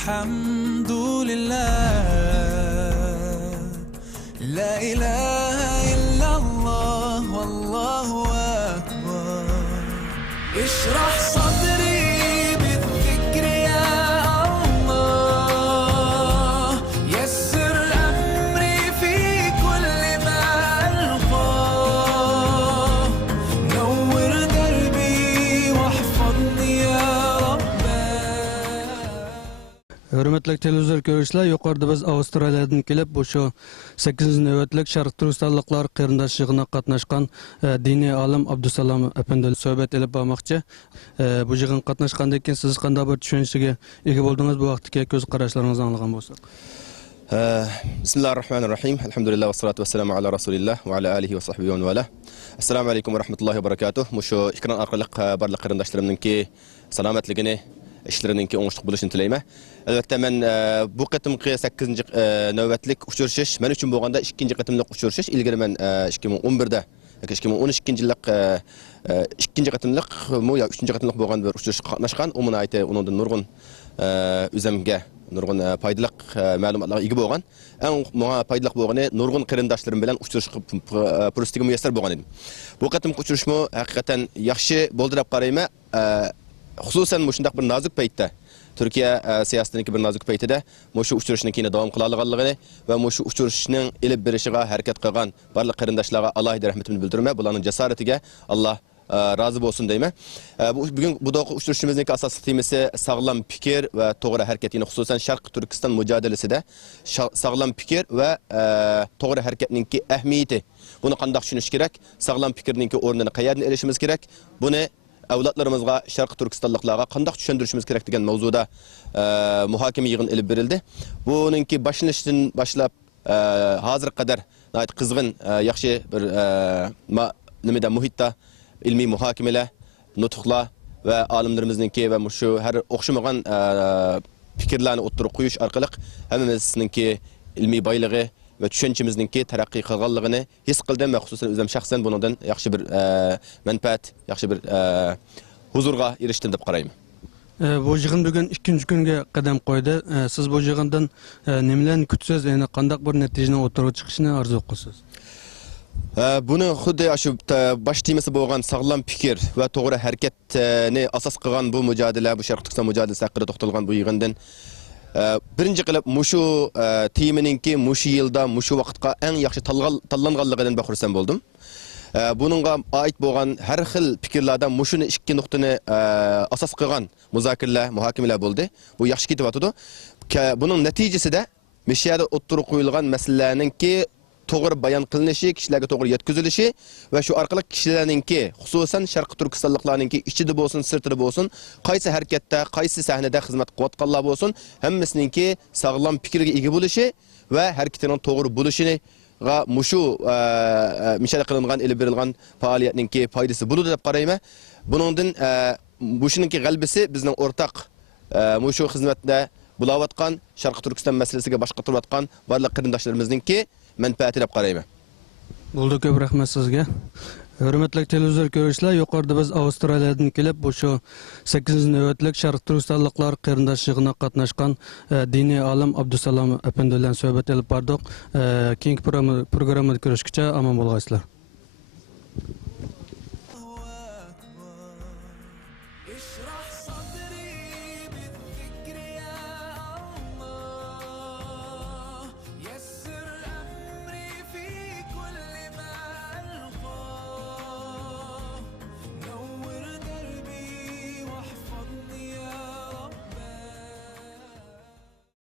Elhamdülillah, la ilahe illallah, vallahu akbar. İşrah sadri bizzikri ya Allah, yessir emri fi kulli ma alqa, nawwir qalbi wahfadni ya Hürmetli televizyon görüşler, yukarıda biz Avustralya'dan gelip bu şu 8. nöbetlik Şarkı Türkistanlıklar kırındaşlığına katnaşkan dini alim Abdusalam Efendi söhbet edip bakmakçı. Bu yığın katnaşkandan keyin siz qanday bir düşüncege ega boldunuz bu vaqtdagi ko'z qarashlaringizni anglagan bo'lsak. Bismillahirrahmanirrahim. Elhamdülillah ve salatu vesselamu ala Rasulillah ve ala alihi ve sahbihi ve vela. Assalamu alaikum ve rahmetullahi ve berekatuh. Şu ekran orqali barliq qarindoshlarımninki salomatligini, ishlarininki o'ngishli bo'lishini tilayman. Albatta men bu qatimqi 8. navbatlik uchrashish men uchun bo'lganda 2. qatimliq uchrashish. Ilgari men 2011da 2012-yillik 2. qatimliq yo 3. qatimliq bo'lgan bir uchrashishga qatnashgan. Umumni aytay, undan nurg'un o'zimga nurg'un foydali ma'lumotlarga ega bo'lgan. Eng foydali bo'lgani nurg'un qarindoshlarim bilan uchrashishga fursatiga muyassar bo'lgan edim. Bu qatimqi uchrashishmo haqiqatan yaxshi bo'ldi deb qarayman. Xususan shundaq bir nozik paytda Turkiya siyosatidagi bir nozik paytida shu uchrashishni keyin davom qila olganligini va shu uchrashishning ilib berishiga harakat qilgan barliq qarindoshlarga alohida rahmatimni bildiraman. Bularning jasoratiga Alloh rozi bo'lsin deyman. Bugun bu uchrashishimizning asosiy temasi sog'lom fikr va to'g'ri harakat. Ya'ni xususan Sharq Turkiston mujadalasida sog'lom fikr va to'g'ri harakatning ahamiyati. Buni qanday tushunish kerak? Sog'lom fikrning o'rnini qayerdan olishimiz kerak? Buni avlodlarimizga, Sharq Turkistonliklarga qanday tushuntirishimiz kerak degan mavzuda muhokama yig'in ilib berildi. Buningki boshlanishdan boshlab hozirga qadar qizg'in, yaxshi bir nimada muhitda ilmiy muhokamalar, nutqlar va olimlarimizninki va shu har o'xshamagan fikrlarni o'ttirib qo'yish orqali hammamizninki ilmiy boyligi ve düşüncemizdeki terakki qilganligini his qildim ve xususan o'zim shaxsan bundan yaxshi bir manfaat, yaxshi bir huzurga erishdim deb qarayman. Bu yığın bugün 2. günge qadam qo'ydi. Siz bu yığından nimalarni kutsiz, ya'ni qanday bir natijaning o'tirib chiqishini orzu qilasiz? Buni xuddi shu bosh temasi bo'lgan sog'lom fikr va to'g'ri harakatni asos qilgan bu mujodala, bu Sharq Turkiston mujodalasi haqida to'xtalgan bu yig'indan birinci qilib mushu teminingki mushu yilda mushu vaqtga eng yaxshi tanlanganligidan baxursam bo'ldim. Bununga ait bo'lgan har xil fikrlardan mushuni 2 nuqtani asos qilgan muzokaralar, muhokamalar bo'ldi. Bu yaxshi ketyapti. Buning natijasida mishada o'ttirib qo'yilgan masalalarningki to'g'ri bayon qilinishi, kishilarga to'g'ri yetkazilishi va shu orqali kishilarningki, xususan Sharq Turkistonliklarningki ichida bo'lsin, sirtida bo'lsin, qaysi harakatda, qaysi sahnada xizmat qilayotganlar bo'lsin, hammasininki sog'lom fikrga ega bo'lishi va harakatining to'g'ri bo'lishini va mushu mishada qilingan, ilib berilgan faoliyatningki foydasi bo'ladi deb qarayman. Buningdan mushuninki g'albisi bizning o'rtaq mushu xizmatda bo'layotgan, Sharq Turkiston masalasiga boshqa turayotgan barliq qarindoshlarimizninki menfaati deb qarayman. Bo'ldi, ko'p rahmat sizga. Hürmetli televizyon görüşler, yukarıda biz Avustralya'dan gelip bu şu 8. nöbetlik Sharq Turkistonlıklar kırındaşlığına katnaşkan dini alim Abdusalam Efendi ile söhbet edip bardık. Keyingi programda görüşkice aman bolgaysızlar.